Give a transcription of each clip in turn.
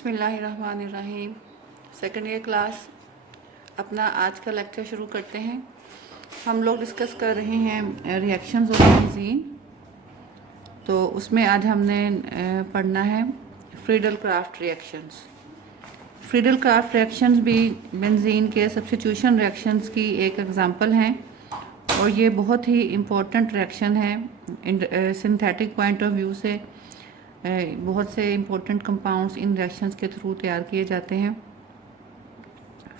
बिस्मिल्लाहिर्रहमानिर्रहीम। Second year class अपना आज का लेक्चर शुरू करते हैं। हम लोग डिस्कस कर रहे हैं रिएक्शंस ऑफ बेंजीन। तो उसमें आज हमने पढ़ना है Friedel craft reactions. Friedel craft reactions भी बेंजीन के सब्स्टिट्यूशन रिएक्शंस की एक एग्जांपल हैं और ये बहुत ही इम्पोर्टेंट रिएक्शन है सिंथेटिक पॉइंट ऑफ व्यू से। बहुत से इम्पोर्टेंट कंपाउंड्स इन रिएक्शंस के थ्रू तैयार किए जाते हैं।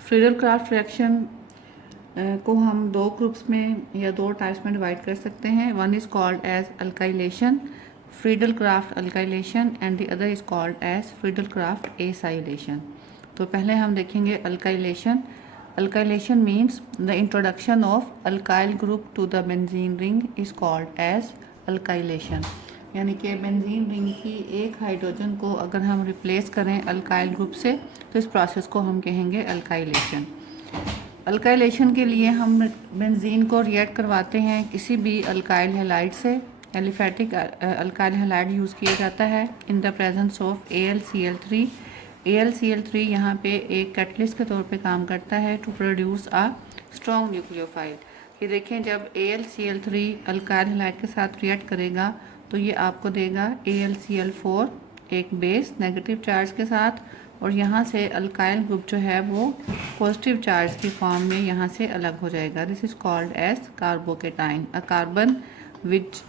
फ्रीडल क्राफ्ट रिएक्शन को हम दो ग्रुप्स में या दो टाइप्स में डिवाइड कर सकते हैं। One is called as alkylation, Friedel Craft alkylation, and the other is called as Friedel Craft acylation. तो पहले हम देखेंगे alkylation. Alkylation means the introduction of alkyl group to the benzene ring is called as alkylation. यानी कि benzene ring की एक hydrogen को अगर हम रिप्लेस करें अल्काइल ग्रुप से तो इस प्रोसेस को हम कहेंगे अल्काइलेशन। अल्काइलेशन के लिए हम बेंजीन को रिएक्ट करवाते हैं किसी भी अल्काइल हैलाइड से। एलिफेटिक अल्काइल हैलाइड यूज़ किया जाता है इन the presence of AlCl3। AlCl3 यहाँ पे एक कैटलिस्ट के तौर पे काम करता है to produce a strong nucleophile. ये देखें, जब AlCl3 अल्काइल हैलाइड के साथ रिएक्ट करेगा तो ये आपको देगा AlCl4 एक बेस नेगेटिव चार्ज के साथ, और यहाँ से अल्काइल ग्रुप जो है वो पॉजिटिव चार्ज की फॉर्म में यहाँ से अलग हो जाएगा। This is called as carbocation. A carbon which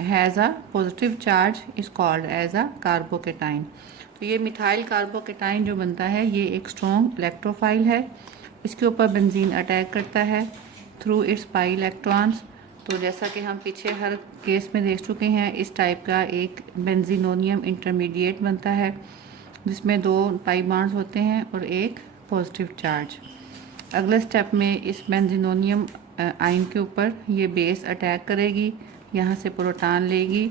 has a positive charge is called as a carbocation. तो ये मिथाइल कार्बोकेटाइन जो बनता है ये एक स्ट्रॉन्ग इलेक्ट्रोफाइल है। इसके ऊपर बेंजीन अटैक करता है थ्रू इट्स पाई इलेक्ट्रॉन्स। तो जैसा कि हम पीछे हर केस में देख चुके हैं, इस टाइप का एक बेंजीनोनियम इंटरमीडिएट बनता है जिसमें दो पाई बॉन्ड्स होते हैं और एक पॉजिटिव चार्ज। अगले स्टेप में इस बेंजीनोनियम आयन के ऊपर ये बेस अटैक करेगी, यहाँ से प्रोटॉन लेगी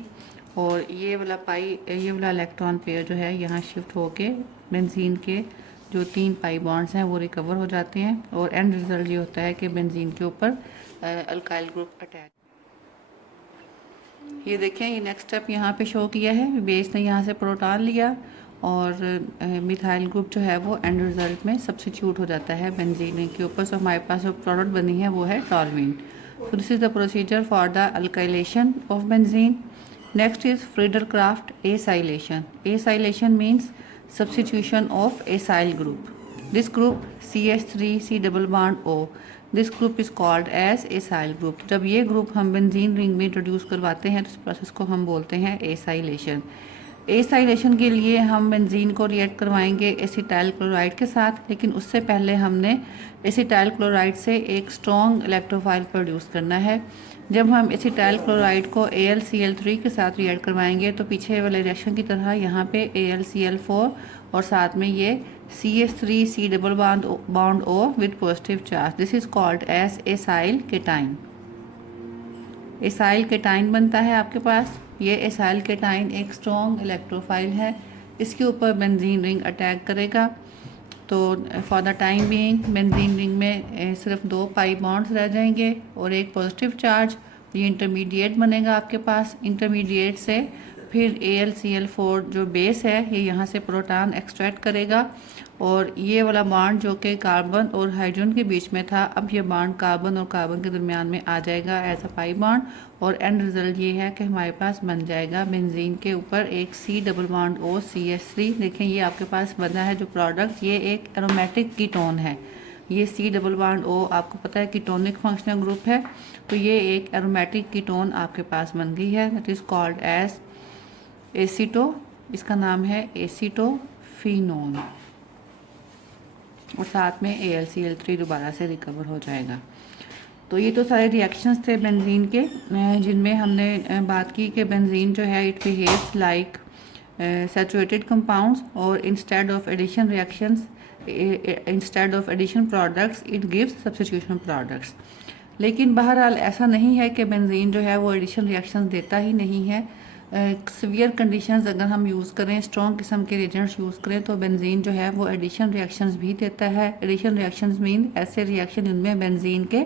और ये वाला इलेक्ट्रॉन पेयर जो है यहाँ शिफ्ट होके बेंजीन के जो 3 पाई बॉन्ड्स हैं वो रिकवर हो जाते हैं और एंड रिजल्ट ये होता है कि बेंजीन के ऊपर अल्काइल ग्रुप अटैक। ये देखें, ये नेक्स्ट स्टेप यहाँ पे शो किया है। बेस ने यहाँ से प्रोटॉन लिया और मिथाइल ग्रुप जो है वो एंड रिजल्ट में सब्स्टिट्यूट हो जाता है बेंजीन के ऊपर। सो हमारे पास जो प्रोडक्ट बनी है वो है toluene. So this is the procedure for the alkylation of benzene. Next is Friedel Craft acylation. Acylation means substitution of acyl group. This group CH3 C double bond O. This group is called as acyl group. जब ये group हम benzene ring में introduce करवाते हैं तो इस process को हम बोलते हैं एसाइलेशन। एसाइलेशन के लिए हम बेंजीन को रिएक्ट करवाएंगे एसिटाइल क्लोराइड के साथ, लेकिन उससे पहले हमने एसिटाइल क्लोराइड से एक स्ट्रॉन्ग इलेक्ट्रोफाइल प्रोड्यूस करना है। जब हम एसिटाइल क्लोराइड को AlCl3 के साथ रिएक्ट करवाएंगे तो पीछे वाले रिएक्शन की तरह यहाँ पे AlCl4 और साथ में ये CH3 C double bond O with positive charge. This is called as acyl cation. Acyl cation बनता है आपके पास। ये एसाइल केटाइन एक स्ट्रॉन्ग इलेक्ट्रोफाइल है। इसके ऊपर बेंजीन रिंग अटैक करेगा। तो for the time being benzene ring में सिर्फ 2 पाई बॉन्ड्स रह जाएंगे और एक पॉजिटिव चार्ज। ये इंटरमीडिएट बनेगा आपके पास। इंटरमीडिएट से फिर AlCl4 जो बेस है ये यहाँ से प्रोटॉन एक्सट्रैक्ट करेगा और ये वाला बॉन्ड जो कि कार्बन और हाइड्रोजन के बीच में था, अब ये बॉन्ड कार्बन और कार्बन के दरमियान में आ जाएगा एज अ पाई बॉन्ड और एंड रिजल्ट ये है कि हमारे पास बन जाएगा बेंजीन के ऊपर एक C double bond O CH3। देखें, ये आपके पास बना है जो प्रोडक्ट, ये एक एरोमेटिक कीटोन है। ये C डबल बॉन्ड O आपको पता है कीटोनिक फंक्शनल ग्रुप है, तो ये एक एरोमेटिक कीटोन आपके पास बन गई है। That is called as aceto. इसका नाम है एसीटोफिनोन और साथ में AlCl3 दोबारा से रिकवर हो जाएगा। तो ये तो सारे रिएक्शंस थे बेंजीन के जिनमें हमने बात की कि बेंजीन जो है it behaves like saturated compounds और instead of addition reactions instead of addition products it gives substitution products. लेकिन बहरहाल ऐसा नहीं है कि बेंजीन जो है वो एडिशन रिएक्शंस देता ही नहीं है। सीवियर कंडीशंस अगर हम यूज़ करें, स्ट्रॉन्ग किस्म के रिएजेंट्स यूज़ करें तो बेंजीन जो है वो एडिशन रिएक्शंस भी देता है। एडिशन रिएक्शंस मीन ऐसे रिएक्शन जिनमें बेंजीन के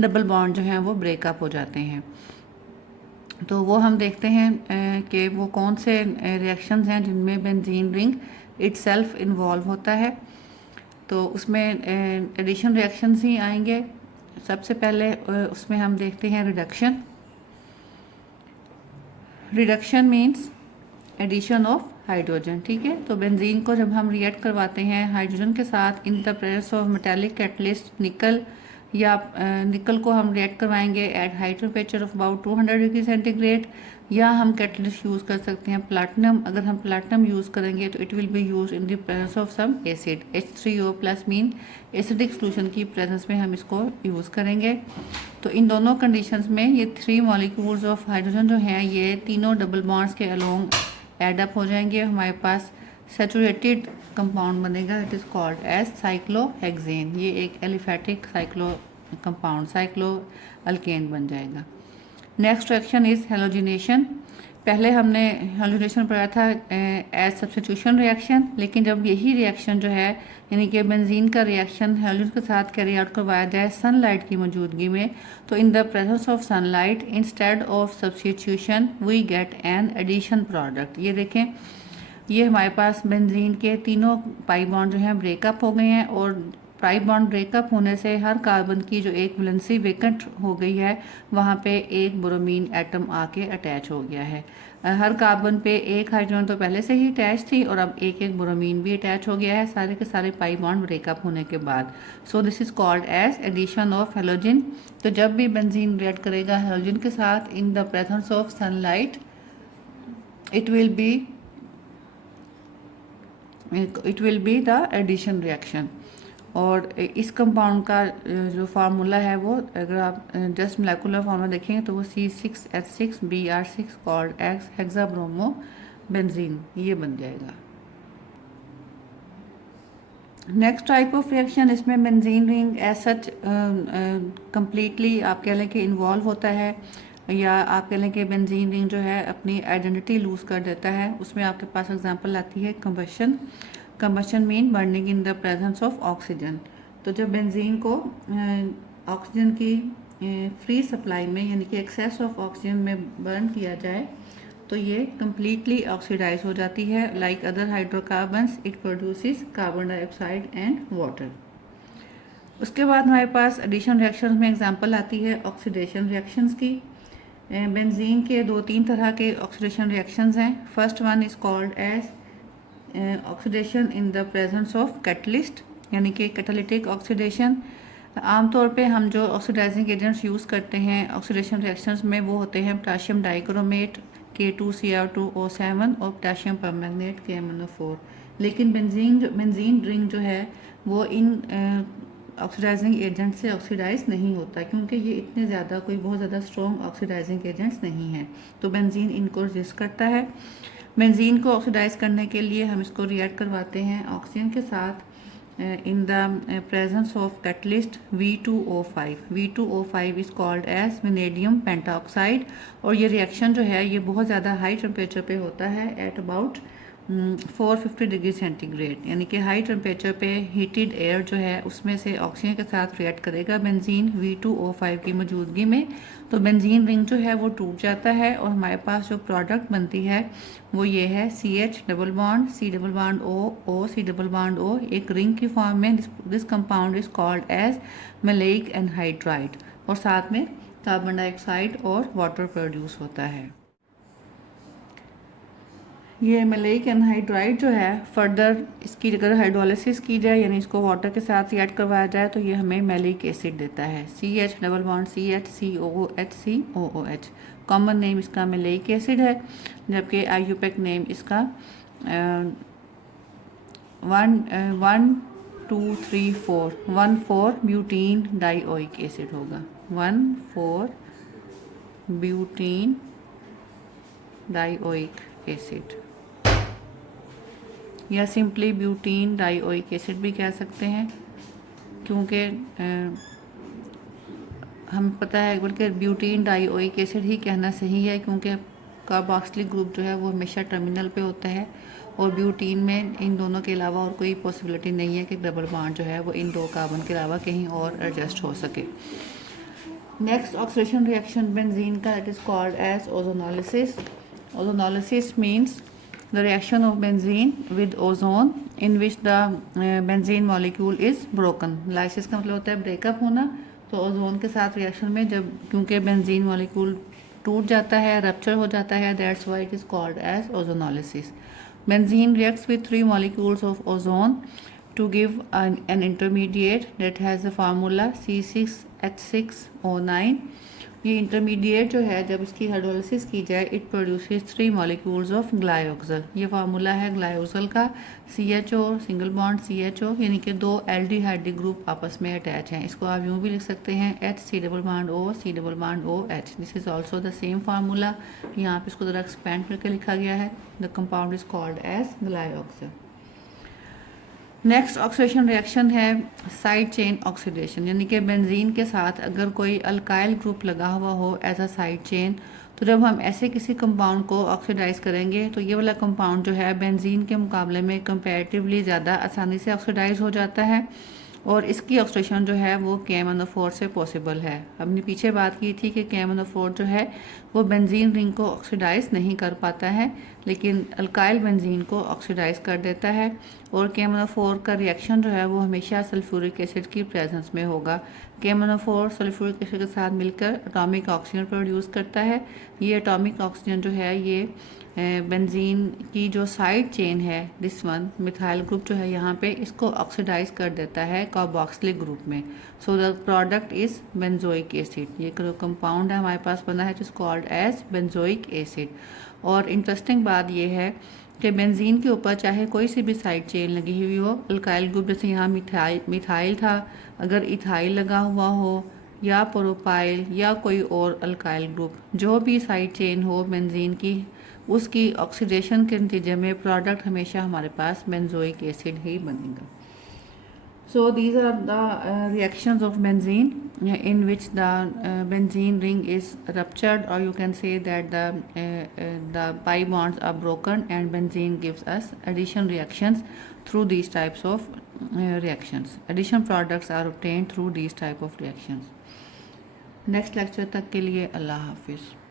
डबल बॉन्ड जो हैं वो ब्रेकअप हो जाते हैं। तो वो हम देखते हैं कि वो कौन से रिएक्शंस हैं जिनमें बेंजीन रिंग इटसेल्फ इन्वॉल्व होता है। तो उसमें एडिशन रिएक्शंस ही आएंगे। सबसे पहले उसमें हम देखते हैं reduction. Reduction means addition of hydrogen, ठीक है। तो बेंजीन को जब हम रिएक्ट करवाते हैं हाइड्रोजन के साथ in the presence of metallic catalyst निकल, या निकल को हम रिएक्ट करवाएंगे at high temperature of about 200 degree centigrade, या हम कैटलिस्ट यूज़ कर सकते हैं प्लाटिनम। अगर हम प्लाटिनम यूज़ करेंगे तो it will be use in the presence of some acid, H3O plus mean acidic solution की प्रेजेंस में हम इसको यूज़ करेंगे। तो इन दोनों कंडीशंस में ये 3 मॉलिक्यूल्स ऑफ हाइड्रोजन जो हैं ये तीनों डबल बॉन्ड्स के अलोंग एड अप हो जाएंगे। हमारे पास सैचुरेटेड कंपाउंड बनेगा, it is called as cyclohexane. ये एक aliphatic cyclo compound cyclo alkane बन जाएगा। Next reaction is halogenation. पहले हमने हेलोजिनेशन पढ़ा था एज सब्स्टिट्यूशन रिएक्शन, लेकिन जब यही रिएक्शन जो है यानी कि बेंजीन का रिएक्शन हेलोजन के साथ कैरी आउट करवाया जाए सनलाइट की मौजूदगी में, तो in the presence of sunlight instead of substitution we get an addition product. ये देखें, ये हमारे पास बेंजीन के तीनों पाई बॉन्ड जो हैं ब्रेकअप हो गए हैं, और पाई बॉन्ड ब्रेकअप होने से हर कार्बन की जो एक वैलेंसी वेकेंट हो गई है वहाँ पे एक ब्रोमीन एटम आके अटैच हो गया है। हर कार्बन पे एक हाइड्रोजन तो पहले से ही अटैच थी और अब एक एक ब्रोमीन भी अटैच हो गया है सारे के सारे पाई बॉन्ड ब्रेकअप होने के बाद। So this is called as addition of halogen. तो जब भी बेंजीन रिएक्ट करेगा हेलोजन के साथ in the presence of sunlight it will be the addition reaction। और इस कंपाउंड का जो फार्मूला है वो अगर आप जस्ट मोलेकुलर फार्मूला देखेंगे तो वो C6H6Br6 कॉल्ड एक्स हेक्साब्रोमो बेंजीन ये बन जाएगा। नेक्स्ट टाइप ऑफ रिएक्शन, इसमें benzene ring as such completely आप कह लें कि इन्वॉल्व होता है, या आप कह लें कि बेंजीन रिंग जो है अपनी आइडेंटिटी लूज कर देता है। उसमें आपके पास एग्जांपल आती है combustion. Combustion mean burning in the presence of oxygen. तो जब बेंजीन को ऑक्सीजन की फ्री सप्लाई में यानी कि एक्सेस ऑफ ऑक्सीजन में बर्न किया जाए तो ये कम्प्लीटली ऑक्सीडाइज हो जाती है। Like other hydrocarbons it produces carbon dioxide and water. उसके बाद हमारे पास एडिशन रिएक्शंस में एग्जांपल आती है ऑक्सीडेशन रिएक्शंस की। बेंजीन के 2-3 तरह के ऑक्सीडेशन रिएक्शंस हैं। First one is called as oxidation in the presence of catalyst यानी कि कैटालिटिक ऑक्सीडेशन। आमतौर पे हम जो ऑक्सीडाइजिंग एजेंट्स यूज़ करते हैं ऑक्सीडेशन रिएक्शंस में वो होते हैं पोटाशियम डाइक्रोमेट K2Cr2O7 और पोटाशियम परमैंगनेट KMnO4। लेकिन बेंजीन रिंग जो है वो इन ऑक्सीडाइजिंग एजेंट से ऑक्सीडाइज नहीं होता क्योंकि ये इतने ज़्यादा कोई बहुत ज़्यादा स्ट्रॉन्ग ऑक्सीडाइजिंग एजेंट्स नहीं हैं। तो बेंजीन इनको रेजिस्ट करता है। बेंजीन को ऑक्सीडाइज करने के लिए हम इसको रिएक्ट करवाते हैं ऑक्सीजन के साथ in the presence of catalyst V2O5। V2O5 is called as vanadium pentaoxide। और ये रिएक्शन जो है ये बहुत ज़्यादा हाई टेम्परेचर पे होता है एट अबाउट 450 डिग्री सेंटीग्रेड, यानी कि हाई टेम्परेचर पे हीटेड एयर जो है उसमें से ऑक्सीजन के साथ रिएक्ट करेगा बेंजीन V2O5 की मौजूदगी में। तो बेंजीन रिंग जो है वो टूट जाता है और हमारे पास जो प्रोडक्ट बनती है वो ये है CH double bond C double bond O C double bond O एक रिंग की फॉर्म में। This compound is called as maleic anhydride और साथ में कार्बन डाइऑक्साइड और वाटर प्रोड्यूस होता है। ये मैलेइक एनहाइड्राइड जो है फर्दर इसकी अगर हाइड्रोलिसिस की जाए यानी इसको वाटर के साथ रिएक्ट करवाया जाए तो ये हमें मैलिक एसिड देता है। CH double bond CH COOH COOH common name इसका मैलेइक एसिड है, जबकि IUPAC नेम इसका 1,2,3,4 ब्यूटीन डाइओइक एसिड होगा। 1,4 ब्यूटीन डाइओइक एसिड या सिंपली ब्यूटीन डाइओइक एसिड भी कह सकते हैं क्योंकि हमें पता है बल्कि ब्यूटीन डाइओइक एसिड ही कहना सही है क्योंकि कार्बोक्सिलिक ग्रुप जो है वो हमेशा टर्मिनल पे होता है और ब्यूटीन में इन दोनों के अलावा और कोई पॉसिबिलिटी नहीं है कि डबल बॉन्ड जो है वो इन दो कार्बन के अलावा कहीं और एडजस्ट हो सके। नेक्स्ट ऑक्सीडेशन रिएक्शन बेंजीन का it is called as ozonolysis. Ozonolysis means the reaction of benzene with ozone in which the benzene molecule is broken. Lysis का मतलब होता है ब्रेकअप होना, तो ओजोन के साथ रिएक्शन में जब क्योंकि बेंजीन मॉलिक्यूल टूट जाता है, रप्चर हो जाता है, that's why it is called as ozonolysis. Benzene reacts with 3 molecules of ozone to give an intermediate that has the formula C6H6O9. ये इंटरमीडिएट जो है जब इसकी हाइड्रोलिसिस की जाए इट प्रोड्यूसेस 3 मॉलिक्यूल्स ऑफ ग्लाइओक्सल. ये फार्मूला है ग्लाइओक्सल का, CHO सिंगल बॉन्ड CHO, यानी कि 2 एल्डिहाइड ग्रुप आपस में अटैच हैं. इसको आप यूँ भी लिख सकते हैं HC double bond O C double bond OH. This is also the same formula. यहाँ पे इसको ज़रा एक्सपेंड करके लिखा गया है. The compound is called as glyoxal. Next oxidation reaction है साइड चेन ऑक्सीडेशन, यानी कि बेंजीन के साथ अगर कोई अल्काइल ग्रुप लगा हुआ हो एज अ साइड चेन, तो जब हम ऐसे किसी कंपाउंड को ऑक्सीडाइज करेंगे तो ये वाला कंपाउंड जो है बेंजीन के मुकाबले में कंपैरेटिवली ज़्यादा आसानी से ऑक्सीडाइज हो जाता है और इसकी ऑक्सीडेशन जो है वो KMnO4 से पॉसिबल है. हमने पीछे बात की थी कि KMnO4 जो है वो बेंजीन रिंग को ऑक्सीडाइज नहीं कर पाता है, लेकिन अल्काइल बेंजीन को ऑक्सीडाइज कर देता है. और KMnO4 का रिएक्शन जो है वो हमेशा सल्फ्यूरिक एसिड की प्रेजेंस में होगा. KMnO4 सल्फ्यूरिक एसिड के साथ मिलकर एटॉमिक ऑक्सीजन प्रोड्यूस करता है. ये एटॉमिक ऑक्सीजन जो है ये बेंजीन की जो साइड चेन है दिस वन मिथाइल ग्रुप जो है यहाँ पे इसको ऑक्सीडाइज कर देता है कार्बोक्सिलिक ग्रुप में. So the product is benzoic acid. ये कंपाउंड है हमारे पास बना है जिस कॉल्ड एज बेंजोइक एसिड. और इंटरेस्टिंग बात ये है कि बेंजीन के ऊपर चाहे कोई सी भी साइड चेन लगी हुई हो, अल्काइल ग्रुप जैसे यहाँ मिथाइल था, अगर इथाइल लगा हुआ हो या प्रोपाइल या कोई और अल्काइल ग्रुप, जो भी साइड चेन हो बेंजीन की, उसकी ऑक्सीडेशन के नतीजे में प्रोडक्ट हमेशा हमारे पास बेंजोइक एसिड ही बनेगा. So these are the reactions of benzene in which the benzene ring is ruptured, or you can say that the pi bonds are broken and benzene gives us addition reactions through these types of reactions. Addition products are obtained through these type of reactions. Next lecture तक के लिए अल्लाह हाफिज़.